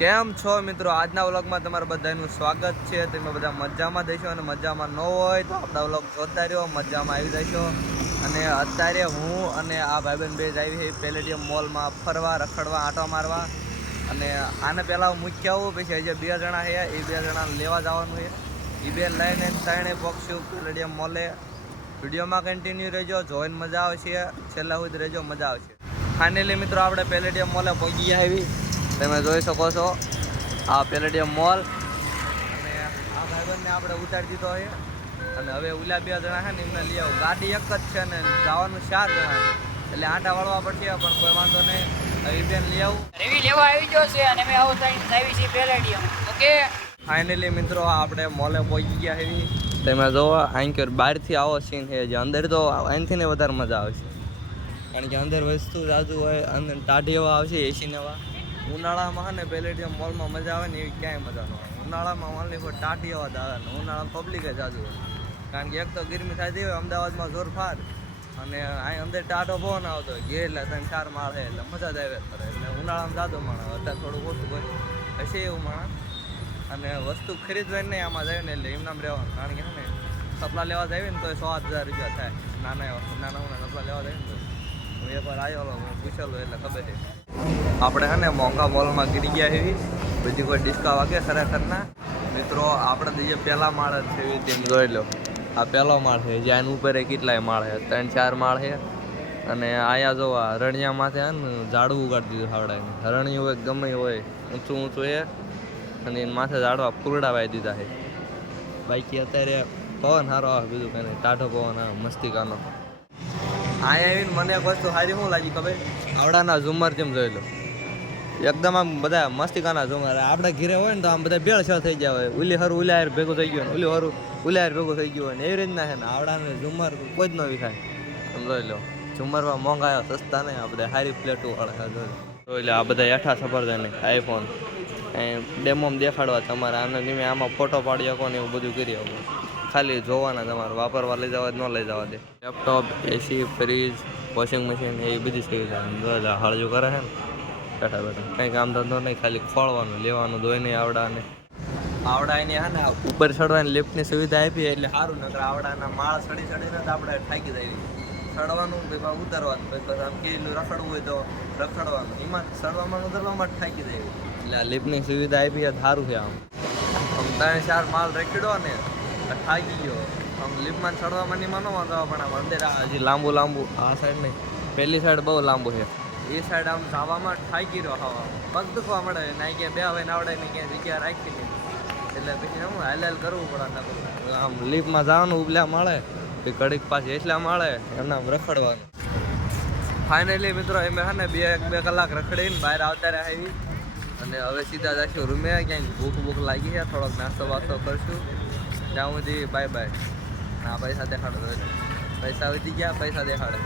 કેમ છો મિત્રો? આજના વ્લોગમાં તમારા બધાનું સ્વાગત છે. તમે બધા મજામાં દેશો અને મજામાં ન હોય તો આપણા વ્લોગ જોતા રહ્યો, મજામાં આવી જશો. અને અત્યારે હું અને આ ભાઈબેન બે જ આવી છે. પેલેડિયમ મોલમાં ફરવા, રખડવા, આંટો મારવા. અને આને પહેલાં મૂકી આવું, પછી હજી બે જણા છે. એ બે જણા લેવા જવાનું છે. એ બે લઈને ત્રણે પોક્ષ્યું પેલેડિયમ મોલે. વિડીયોમાં કન્ટિન્યુ રહેજો, જોઈને મજા આવશે. છેલ્લા સુધી રહેજો, મજા આવશે. ફાઇનલી મિત્રો, આપણે પેલેડિયમ મોલે પહોંચી આવી તમે જોઈ શકો છો. આ પેલેડિયમ મોલ. અને આ ભાઈબંધને આપણે ઉતારી દીધો છે. અને હવે ઓલા બે જણા છે ને એમને લઈ આવું. ગાડી એક જ છે ને જવાનું ચાર જણા એટલે આંટા વાળવા પડશે પણ કોઈ વાંધો નહીં. હવે બેન લઈ આવું. રેવી લેવા આવી ગયો છે અને અમે આવો છીએ પેલેડિયમ. ઓકે? ફાઇનલી મિત્રો આપણે મોલે પહોંચી ગયા એવી તમે જોવો અહીં કે બહારથી આવો સીન છે. જે અંદર તો અહીંથી ને વધારે મજા આવશે. કારણ કે અંદર વસ્તુ જાજુ હોય અંદર ટાઢી હવા આવશે એસી ને હવા. ઉનાળામાં ને પેલેડિયમ મોલમાં મજા આવે ને એવી ક્યાંય મજા ન આવે. ઉનાળામાં ઓનલી ફોર ટાઢી હવા જ આવે ને, ઉનાળામાં પબ્લિક જ જાજુ કારણ કે એક તો ગરમી થતી હોય, અમદાવાદમાં જોરફાર અને અહીં અંદર ટાટો પવન આવતો હોય. ઘેર એટલે ત્રણ ચાર માળે એટલે મજા જ આવે કરે એટલે ઉનાળામાં જાદો માણસ, અત્યારે થોડું ઓછું હોય. હશે એવું માણસ. અને વસ્તુ ખરીદવાની નહીં, આમાં જાય ને એટલે એમનામ રહેવાનું. કારણ કે હે ને સપલા લેવા જાય ને તો સો હજાર રૂપિયા થાય. નાના એવા નાના નાના સપલા લેવા જાય ને તો હું આવ્યો હું પૂછેલો એટલે ખબર છે. આપણે છે ને મોંઘા મોલમાં ગીરી ગયા એવી બધી કોઈ ડિસ્કા વાગે ખરેખરના મિત્રો, આપણે જે પહેલા માળ છે, એવી તેમ જોઈ લો. આ પહેલો માળ છે, જ્યાં એની ઉપર કેટલાય માળ છે. ત્રણ, ચાર માળ છે. અને આયા જો આ રણિયા માથે છે ને ઝાડવું ઉગાડી દીધું હાવડાને રણિયું હોય, ગમે હોય, ઊંચું ઊંચું એ અને એના માથે ઝાડવા ફૂલડા વાવી દીધા છે. બાકી અત્યારે પવન સારો આવે, બીજું કંઈ નહીં. ટાઢો પવન આવે મસ્તિકાનો અહીંયા આવીને મને એક વસ્તુ સારી શું લાગી ખબર? આવડાના ઝુમર જેમ જોઈ લો. એકદમ આમ બધા મસ્તિકાના ઝુમર. આપણે ઘીરે હોય ને તો આમ બધા બેળ થઈ ગયા હોય. ઉલી હરું, ઉલા ભેગું થઈ ગયું ઉલી હરું, ઉલા ભેગું થઈ ગયું હોય ને, એવી રીતના છે ને આવડાને ઝુમર કોઈ જ ન વિખાય. તમે લો. ઝુમરમાં મોંઘા, સસ્તા નહીં, આ બધા સારી પ્લેટો વાળા જોઈ લો. જોઈ આ બધા એઠા સફરજન આઈફોન ડેમોમ દેખાડવા તમારે. આને તમે આમાં ફોટો પાડી શકો ને એવું બધું કરી શકો. ખાલી જોવાના તમારે વાપરવા લઈ જવા ન લઈ જવા દે. Laptop AC fridge washing machine એ બધી સુવિધા હળજુ કરે છે ને. બેઠા બેઠા. કંઈ કામ ધંધો નહીં, ખાલી ખોળવાનું લેવાનું ધોઈ નહીં આવડાને. આવડા એની હા ને ઉપર ચડવાની લિફ્ટની સુવિધા આપી એટલે સારું. નકર આવડાના માળ ચડી ચડીને તો આપણે થાકી જાય ચડવાનું પાછું ઉતરવાનું પછી આમ કેલું રખડવું હોય તો રખડવાનું. એમાં ચડવામાં ઉતરવામાં જ થાકી જાય એટલે આ લિફ્ટની સુવિધા આપી સારું છે આમ. આમ ત્રણ ચાર માલ રખડ્યો ને થાકી ગયો. આમ લિફ્ટમાં ચડવામાં નહીં માનો વાંધો પણ આમ અંદર હજી લાંબુ લાંબુ. આ સાઈડ નહીં. પહેલી સાઈડ બહુ લાંબુ છે. એ સાઈડ આમ ધાવામાં થાકી રહ્યો હવા. પગ દુખવા મળે ના ક્યાં બે હવે આવડે ને ક્યાંય જગ્યા રાખી એટલે પછી હું હાલ હાલ કરવું પડે આમ લીફમાં જવાનું ઉબલા મળે કે કડીક પાછી એટલા મળે એમને આમ રખડવાનું. ફાઇનલી મિત્રો એમ હે ને બે એક બે કલાક રખડીને બહાર આવતા રહ્યા અને હવે સીધા જઈશું રૂમે ક્યાંક ભૂખ ભૂખ લાગી છે થોડોક નાસ્તો વાસ્તો કરશું. ત્યાં સુધી બાય બાય ના પૈસા દેખાડો તો પૈસા વધી ગયા પૈસા દેખાડે.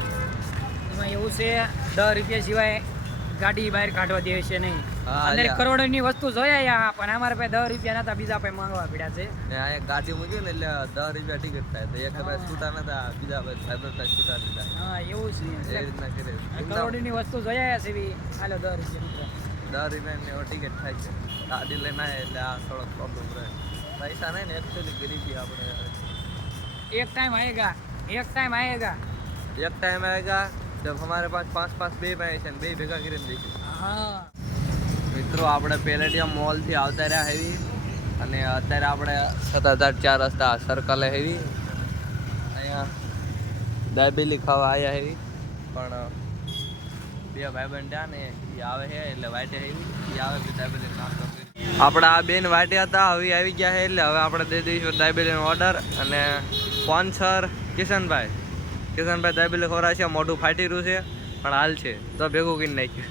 એમાં એવું છે દસ રૂપિયા સિવાય ગાડી બહાર કાઢવા દે છે નહીં અંદર કરોડો ની વસ્તુ જોયા પણ અમારે પાસે દસ રૂપિયા નતા બીજા પાસે માંગવા પડ્યા છે. અહીંયા ગાડી મૂકી ને એટલે દસ રૂપિયા ટિકિટ થાય. તો એક ભાઈ છૂટા નતા બીજા ભાઈ સાહેબ ભાઈ છૂટા હા એવું છે. એ રીતના કરે કરોડોની વસ્તુ જોયા છે બી હાલો દસ રૂપિયા દસ રૂપિયા ટિકિટ થાય છે. ગાડી લઈને એટલે આ થોડોક પ્રોબ્લેમ રહે. પૈસા નહીં ને એકચ્યુઅલી ગરીબી આપણે. એક ટાઈમ આવેગા એક ટાઈમ આવેગા એક ટાઈમ આવેગા जब हमारे પાસ પાંચ પાંચ બે ભાઈ છે બે ભેગા કરીને દઈશું હા. મિત્રો આપણે પેલેટિયા મોલથી આવતા રહ્યા હેવી. અને અત્યારે આપણે સતાધાર ચાર રસ્તા સર્કલે હેવી. અહીંયા દાબેલી ખાવા આવ્યા હેવી. પણ બે ભાઈ બંધ ને એ આવે છે એટલે વાટે હેવી. એ આવે તો દાબેલી નાસ્તો આપણે આ બેન વાટ્યા હતા, હવે આવી ગયા છે એટલે હવે આપણે દઈ દઈશું દાબેલીનો ઓર્ડર અને સ્પોન્સર કિશનભાઈ. કિશનભાઈ દાબેલી ખવડાવશે મોઢું ફાટી રહ્યું છે, પણ હાલ છે. તો ભેગું કરીને નાખ્યું.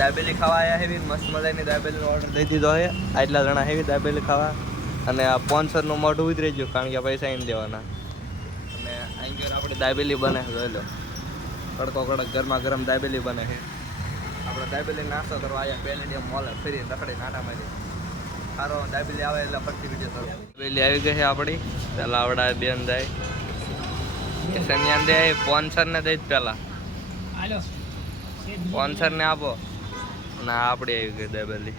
દાબેલી ખાવા આવ્યા હેવી મસ્ત મજાની દાબેલીનો ઓર્ડર દઈ દીધો છે આટલા જણા હેવી દાબેલી ખાવા. અને આ સ્પોન્સરનું મોઢું ઉતરી ગયું, કારણ કે પૈસા એને દેવાના. અને અહીં આપણે દાબેલી બને છે, જોઈ લો. કડકો કડક ગરમા ગરમ દાબેલી બને છે. આપણે દાબેલી નાસ્તો કરવા આવ્યા પેલેડિયમ મોલે ફરી રખડી નાના મારી. સારો દાબેલી આવે એટલે ફરતી વીડિયો કરો દાબેલી આવી ગઈ છે આપણી પેલા આવડા બેન જાય. સન્યાન દે સ્પોન્સરને દઈ જ પહેલાં પોન્સરને આપો. ના આ આપણી આવી ગઈ દાબેલી.